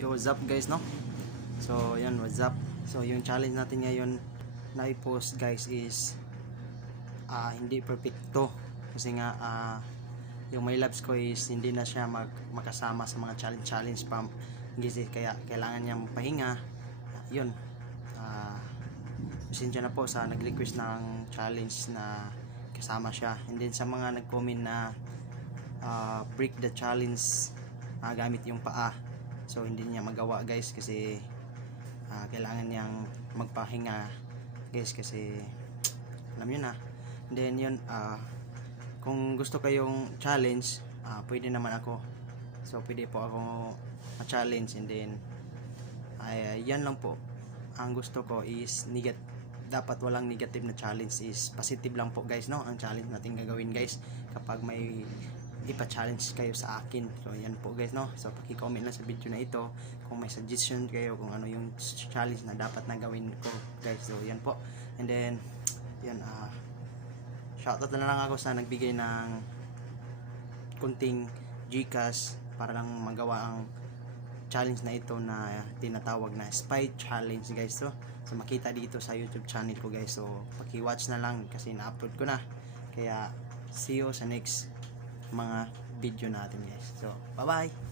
Yo, what's up guys, no? So, yun, what's up? So, yung challenge natin ngayon na i-post guys is hindi perfecto. Kasi nga, yung my loves ko is hindi na siya makasama sa mga challenge pa. Kasi kaya kailangan niyang pahinga. Yun. Pasensya na po sa nag-request ng challenge na kasama siya. And then sa mga nag-comment na break the challenge gamit yung paa. So hindi niya magawa guys kasi kailangan niyang magpahinga guys kasi alam niyo na. And then yun, kung gusto kayong challenge, pwede naman ako. So pwede po ako ma-challenge. And then yan lang po. Ang gusto ko is dapat walang negative na challenge, is positive lang po guys, no? Ang challenge natin gagawin guys kapag may ipa-challenge kayo sa akin. So yan po guys, no? So paki-comment lang sa video na ito kung may suggestion kayo kung ano yung challenge na dapat na gawin ko guys. So yan po. And then yan, shoutout na lang ako sa nagbigay ng kunting Gcash para lang magawa ang challenge na ito na tinatawag na Spy Challenge guys. So makita dito sa YouTube channel ko guys. So paki-watch na lang kasi na-upload ko na. Kaya see you sa next mga video natin guys. So bye bye.